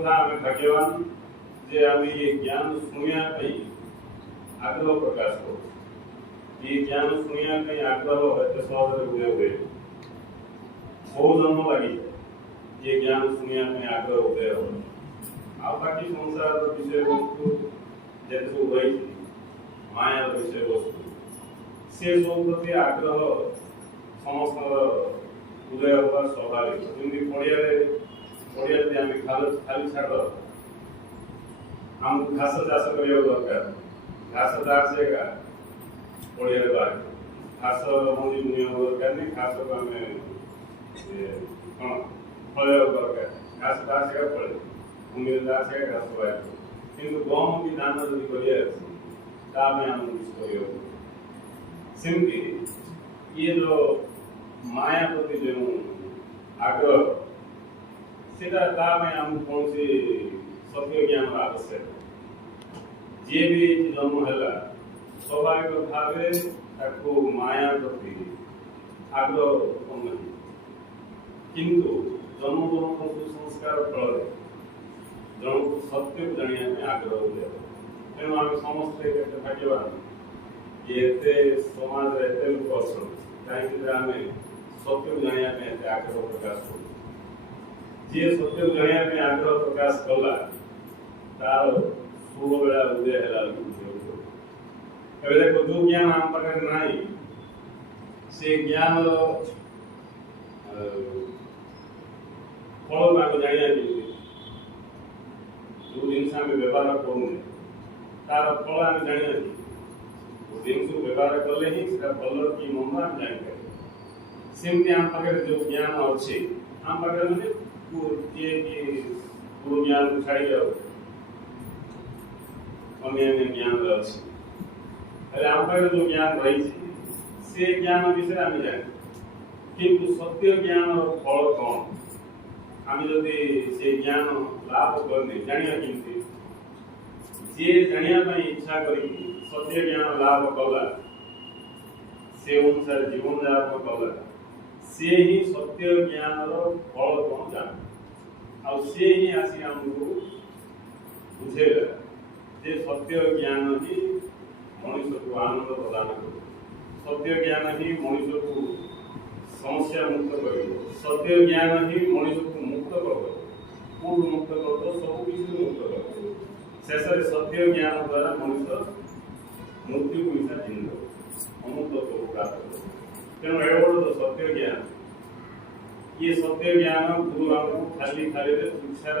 କଥା ଆମେ ଭାଗ୍ୟବାନ ଯେ ଆମେ ଏ ଜ୍ଞାନ ଶୁଣିବା ପାଇଁ ଆଗ୍ରହ ପ୍ରକାଶ କରୁ। ये ज्ञान शुणिया आग्रह एत सहज हुए हुए बहुत जन्म लगी ये ज्ञान शुणिया आग्रह उदय हो बाकी संसार विषय वस्तु जे सब रही माया विषय वस्तु से सब प्रति आग्रह समस्त उदय होगा स्वाभाविक जमी पड़िया खाली छाड़ आमको घास चाष करने दरकार घास चाषेगा पड़िया घास मंजी बुणी दरकार नहीं घास को आम फल दरकार घास चाषेगा फल भूमि चाषेगा घास बाहर कि गम की दान जब करमती ये जो माया प्रति जो आग्रह से आम कौन सत्य ज्ञान आवश्यक जी भी जन्म है स्वाभाविक भाव माया प्रति आग्रह उत्पन्न किंतु जन्म जन्म कुसंस्कार फल जन को सत्य को जाना आग्रह दिया तेणु आम समस्ते भाग्यवान ये समाज एत लोक अच्छा कहीं आम सत्य को जाना आग्रह प्रकाश कर जी सत्य को जाना आग्रह प्रकाश कला तार शुभ बेला उदय है देखो जो ज्ञान आम पाखे ना से ज्ञान फल आम जाना जो जिन आम व्यवहार करूँ तार फल आम जाना जिन व्यवहार कले ही भल कि मंद आम जापर सेमती आम पाखे जो ज्ञान अच्छे आम पाखे मैंने पूर्व ज्ञान को छाड़ी अन्य ज्ञान अच्छे आम पाखे जो ज्ञान रही से ज्ञान विषय आम जाने किंतु सत्य ज्ञान फल कौन आम जदि से ज्ञान लाभ करने जाना केमती जी जाना इच्छा कर सत्य ज्ञान लाभ कला से अनुसार जीवन यापन कला से ही सत्य ज्ञान फल कौन जाने आ से ही आसी आमको बुझेगा जे सत्य ज्ञान ही मनुष्य को आनंद प्रदान कर सत्य ज्ञान ही मनुष्य को समस्या मुक्त कर सत्य ज्ञान ही मनुष्य को मुक्त कर मुक्त कर सब किसी मुक्त कर शेष सत्य ज्ञान द्वारा मनुष्य मृत्यु को मिशा जिंद अमुक्त को प्राप्त तेणु एवं सत्य ज्ञान ये सत्य ज्ञान गुरु आमको खाली खाली शिक्षा